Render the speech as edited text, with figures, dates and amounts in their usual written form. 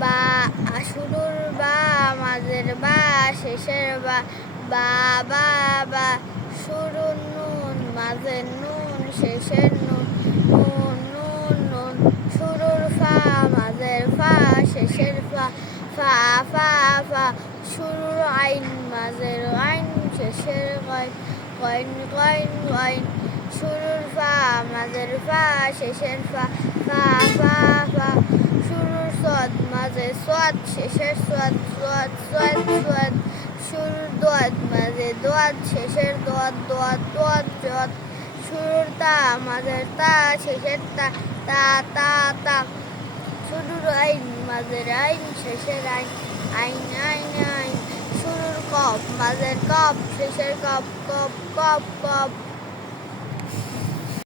বা শুরুর বা মাঝের বা শেষের বা বা বা বা শুরুর নুন মাঝের নুন শেষের নুন নুন নুন নুন শুরুর ফা মাঝের ফা শেষের ফা ফা ফা ফা শুরুর আইন মাঝের আইন শেষের গইন গইন গইন গইন শুরুর ফা মাঝের ফা শেষের ফা ফা ফা ফা শুরুর সদ মাঝে সদ শেষের সদ সদ সদ সদ শুরুর দোয়াত মাঝে দোয়াত শেষের দোয়াত দোয়াত দোয়াত দোয়াত শুরুর তা মাঝের তা শেষের তা তা তা তা শুরুর আইন মাঝের আইন শেষের আইন আইন আইন আইন শুরুর কপ মাঝের কপ শেষের কপ কপ কপ কপ